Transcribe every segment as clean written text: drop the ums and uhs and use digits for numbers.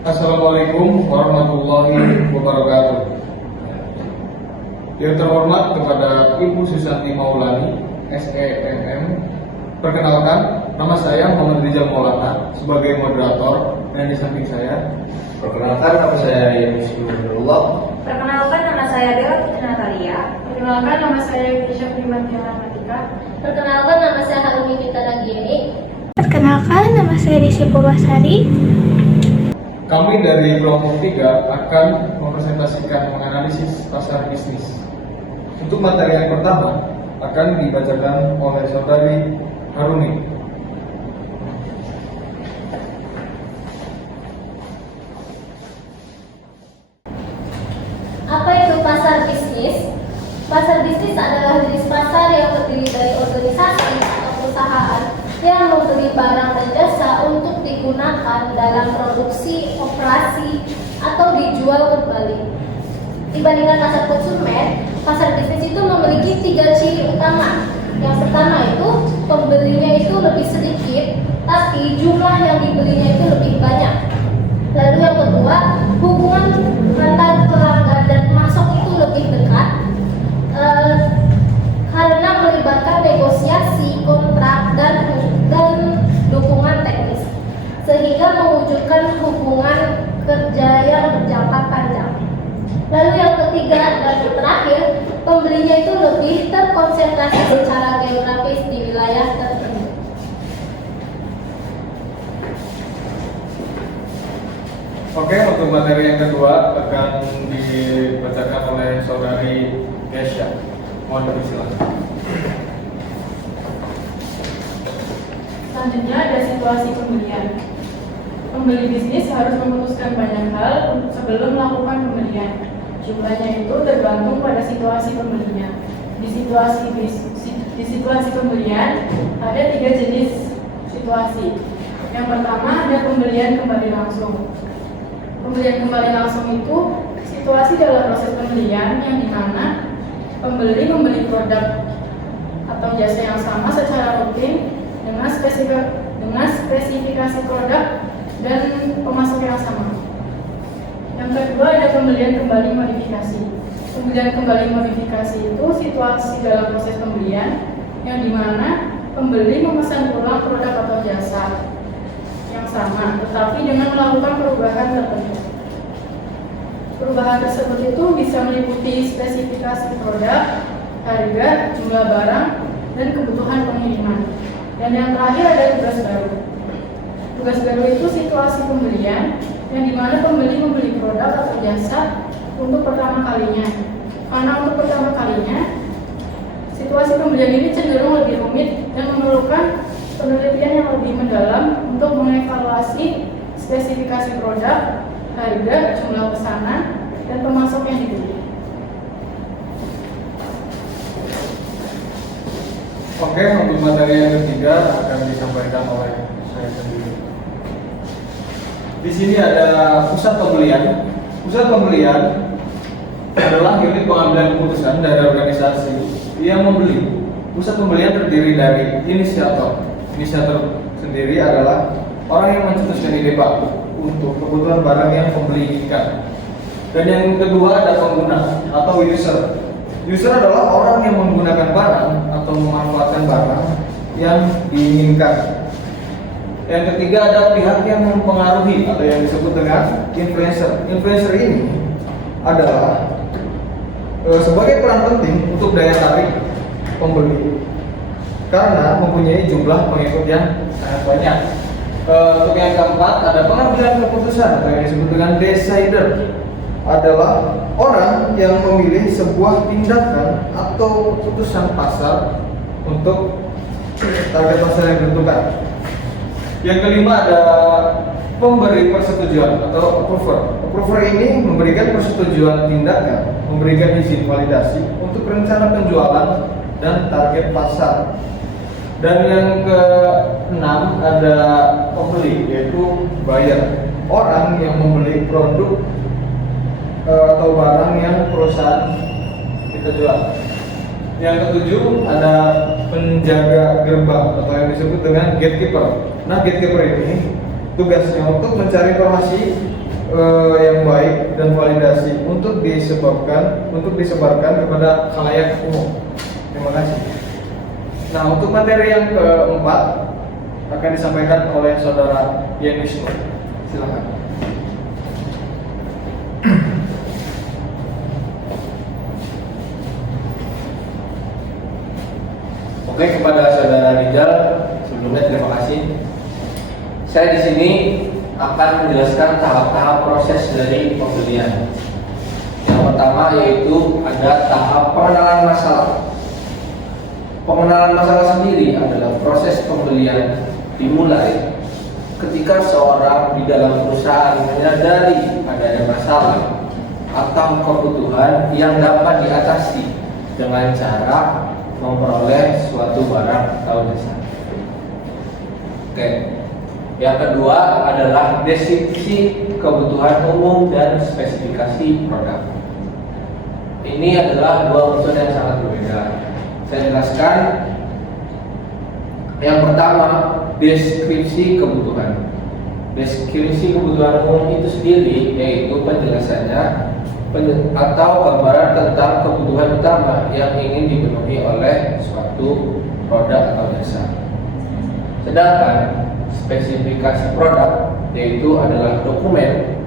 Assalamualaikum warahmatullahi wabarakatuh. Yang terhormat kepada Ibu Susanti Maulani, SEMM. Perkenalkan, nama saya Muhammad Rizal Maulana sebagai moderator, dan di samping saya. Perkenalkan, nama saya Yunus Nurullah. Perkenalkan, nama saya Bella Putri Natalia. Perkenalkan, nama saya Yudhisha Primantiana Matika. Perkenalkan, nama saya Halumi Fita Nagiani. Perkenalkan, nama saya Rizky Purwasari. Kami dari kelompok 3 akan mempresentasikan menganalisis pasar bisnis. Untuk materi yang pertama akan dibacakan oleh saudari Harumi. Apa itu pasar bisnis? Pasar bisnis adalah jenis pasar yang terdiri dari organisasi atau perusahaan yang membeli barang dan jasa untuk digunakan dalam produksi, operasi, atau dijual kembali. Dibandingkan pasar konsumen, pasar bisnis itu memiliki 3 ciri utama. Yang pertama itu, pembelinya itu lebih sedikit, tapi jumlah yang dibelinya itu lebih banyak. Lalu yang kedua, hubungan antar pelanggan dan pemasok itu lebih dekat karena melibatkan negosiasi, kontrak, dan dukungan teknis, sehingga mewujudkan hubungan kerja yang berjangka panjang. Lalu yang ketiga dan terakhir, pembelinya itu lebih terkonsentrasi secara geografis di wilayah tertentu. Oke, untuk materi yang kedua akan dibacakan oleh saudari Kesha. Mohon dipersilakan. Selanjutnya ada situasi pembelian. Pembeli bisnis harus memutuskan banyak hal sebelum melakukan pembelian. Jumlahnya itu tergantung pada situasi pembelinya. Di situasi pembelian ada 3 jenis situasi. Yang pertama ada pembelian kembali langsung. Pembelian kembali langsung itu situasi dalam proses pembelian yang dimana pembeli membeli produk atau jasa yang sama secara rutin dengan spesifikasi produk dan pemasok yang sama. Yang kedua ada pembelian kembali modifikasi. Pembelian kembali modifikasi itu situasi dalam proses pembelian yang dimana pembeli memesan ulang produk atau jasa yang sama, tetapi dengan melakukan perubahan tertentu. Perubahan tersebut itu bisa meliputi spesifikasi produk, harga, jumlah barang, dan kebutuhan pengiriman. Dan yang terakhir ada tugas baru. Tugas baru itu situasi pembelian yang dimana pembeli membeli produk atau jasa untuk pertama kalinya. Karena untuk pertama kalinya, situasi pembelian ini cenderung lebih rumit dan memerlukan penelitian yang lebih mendalam untuk mengevaluasi spesifikasi produk, harga, jumlah pesanan, dan pemasok yang dibeli. Oke, untuk materi yang ketiga akan disampaikan oleh saya sendiri. Di sini ada pusat pembelian. Pusat pembelian adalah unit pengambilan keputusan dari organisasi yang membeli. Pusat pembelian terdiri dari inisiator. Inisiator sendiri adalah orang yang mencetuskan ide baku untuk kebutuhan barang yang pembeli inginkan. Dan yang kedua ada pengguna atau user. User adalah orang yang menggunakan barang atau memanfaatkan barang yang diinginkan. Yang ketiga ada pihak yang mempengaruhi atau yang disebut dengan influencer. Influencer ini adalah sebagai peran penting untuk daya tarik pembeli karena mempunyai jumlah pengikut yang sangat banyak. Untuk yang keempat ada pengambilan keputusan atau yang disebut dengan decider, adalah orang yang memilih sebuah tindakan atau keputusan pasar untuk target pasar yang ditentukan. Yang kelima ada pemberi persetujuan atau approver. Approver ini memberikan persetujuan tindakan, memberikan izin validasi untuk rencana penjualan dan target pasar. Dan yang keenam ada pembeli, yaitu buyer, orang yang membeli produk atau barang yang perusahaan kita jual. Yang ketujuh ada penjaga gerbang atau yang disebut dengan gatekeeper. Nah, gatekeeper ini tugasnya untuk mencari informasi yang baik dan validasi untuk disebarkan kepada khalayak umum. Terima kasih. Nah, untuk materi yang keempat akan disampaikan oleh saudara Yenus. Silakan. Oke, kepada saudara Rizal, sebelumnya terima kasih. Saya di sini akan menjelaskan tahap-tahap proses dari pembelian. Yang pertama yaitu ada tahap pengenalan masalah. Pengenalan masalah sendiri adalah proses pembelian dimulai ketika seorang di dalam perusahaan menyadari adanya masalah atau kebutuhan yang dapat diatasi dengan cara memperoleh suatu barang atau jasa. Oke. Yang kedua adalah deskripsi kebutuhan umum dan spesifikasi produk. Ini adalah dua unsur yang sangat berbeda. Saya jelaskan. Yang pertama, deskripsi kebutuhan. Deskripsi kebutuhan umum itu sendiri yaitu penjelasannya atau gambaran tentang kebutuhan utama yang ingin dipenuhi oleh suatu produk atau jasa. Sedangkan spesifikasi produk yaitu adalah dokumen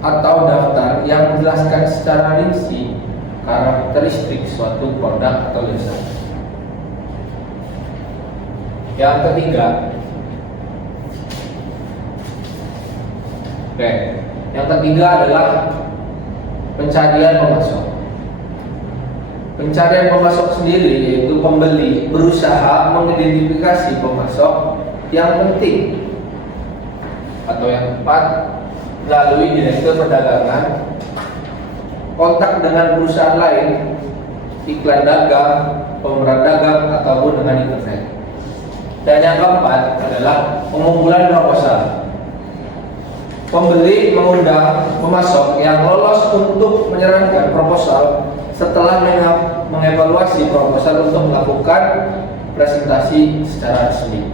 atau daftar yang menjelaskan secara rinci karakteristik suatu produk atau jasa. Yang ketiga, adalah pencarian pemasok. Pencarian pemasok sendiri yaitu pembeli berusaha mengidentifikasi pemasok yang penting atau yang tepat melalui direktur perdagangan, kontak dengan perusahaan lain, iklan dagang, pemeran dagang ataupun dengan internet. Dan yang keempat adalah pengumpulan proposal. Pembeli mengundang pemasok yang lolos untuk menyerahkan proposal setelah mengevaluasi proposal untuk melakukan presentasi secara resmi.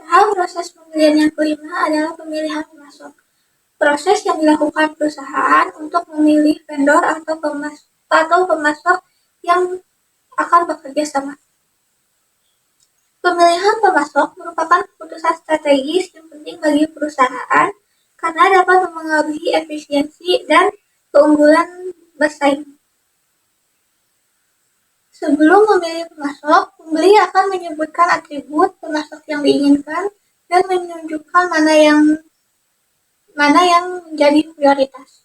Tahap proses pembelian yang kelima adalah pemilihan pemasok. Proses yang dilakukan perusahaan untuk memilih vendor atau pemasok yang akan bekerja sama. Pemilihan pemasok merupakan keputusan strategis yang penting bagi perusahaan karena dapat mempengaruhi efisiensi dan keunggulan bersaing. Sebelum memilih pemasok, pembeli akan menyebutkan atribut pemasok yang diinginkan dan menunjukkan mana yang menjadi prioritas.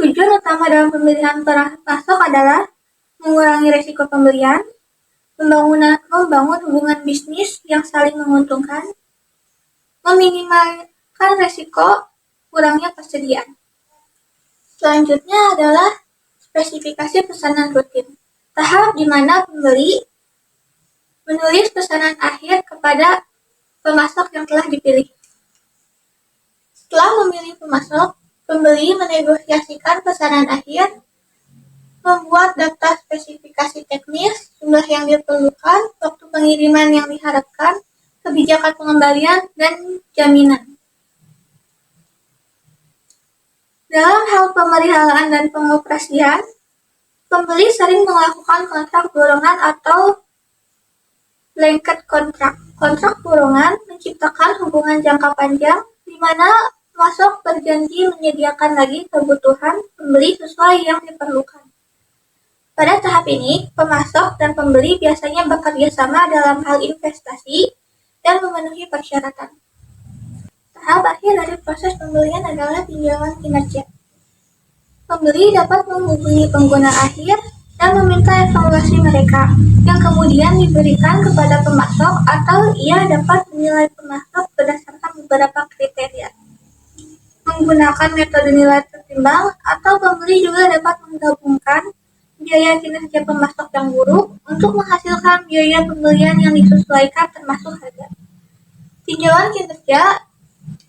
Tujuan utama dalam pemilihan pemasok adalah mengurangi risiko pembelian, membangun hubungan bisnis yang saling menguntungkan, meminimalkan risiko kurangnya persediaan. Selanjutnya adalah spesifikasi pesanan rutin. Tahap di mana pembeli menulis pesanan akhir kepada pemasok yang telah dipilih. Setelah memilih pemasok, pembeli menegosiasikan pesanan akhir, membuat daftar spesifikasi teknis, jumlah yang diperlukan, waktu pengiriman yang diharapkan, kebijakan pengembalian, dan jaminan. Dalam hal pemeliharaan dan pengoperasian, pembeli sering melakukan kontrak borongan atau blanket kontrak. Kontrak borongan menciptakan hubungan jangka panjang di mana pemasok berjanji menyediakan lagi kebutuhan pembeli sesuai yang diperlukan. Pada tahap ini, pemasok dan pembeli biasanya bekerja sama dalam hal investasi dan memenuhi persyaratan. Tahap akhir dari proses pembelian adalah tinjauan kinerja. Pembeli dapat menghubungi pengguna akhir dan meminta evaluasi mereka, yang kemudian diberikan kepada pemasok atau ia dapat menilai pemasok berdasarkan beberapa kriteria. Menggunakan metode nilai tertimbang atau pembeli juga dapat menggabungkan biaya kinerja pemasok yang buruk untuk menghasilkan biaya pembelian yang disesuaikan termasuk harga. Tinjauan kinerja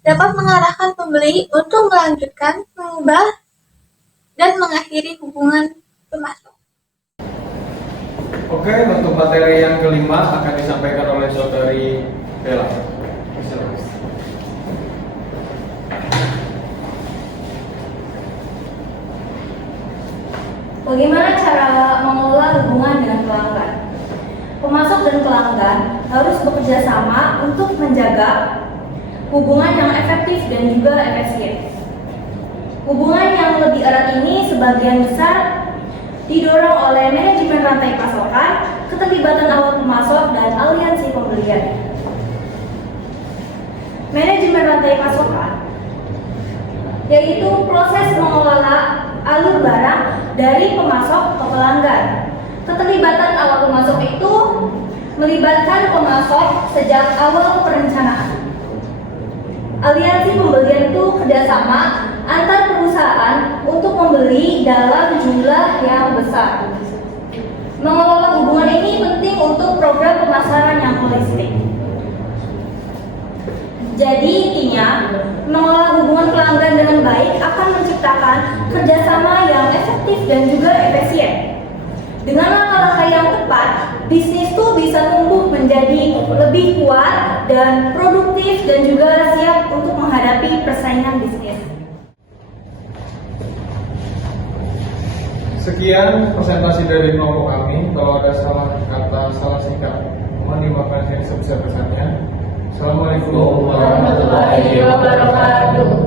dapat mengarahkan pembeli untuk melanjutkan, mengubah, dan mengakhiri hubungan pemasok. Oke, untuk materi yang kelima akan disampaikan oleh saudari Bella. Silakan. Bagaimana cara mengelola hubungan dengan pelanggan? Pemasok dan pelanggan harus bekerja sama untuk menjaga hubungan yang efektif dan juga efisien. Hubungan yang lebih erat ini sebagian besar didorong oleh manajemen rantai pasokan, keterlibatan awal pemasok, dan aliansi pembelian. Manajemen rantai pasokan yaitu proses mengelola alur barang dari pemasok ke pelanggan. Keterlibatan awal pemasok itu melibatkan pemasok sejak awal perencanaan. Aliansi pembelian itu kerjasama antar perusahaan untuk membeli dalam jumlah yang besar. Mengelola hubungan ini penting untuk program pemasaran yang holistik. Jadi intinya, mengelola hubungan pelanggan dengan baik akan menciptakan kerjasama yang efektif dan juga efisien. Dengan langkah-langkah yang tepat, bisnis itu bisa tumbuh menjadi lebih kuat dan produktif dan juga siap untuk menghadapi persaingan bisnis. Sekian presentasi dari kelompok kami. Kalau ada salah kata, salah sikap, mohon dimaafkan yang sebesar-besarnya. Assalamualaikum warahmatullahi wabarakatuh.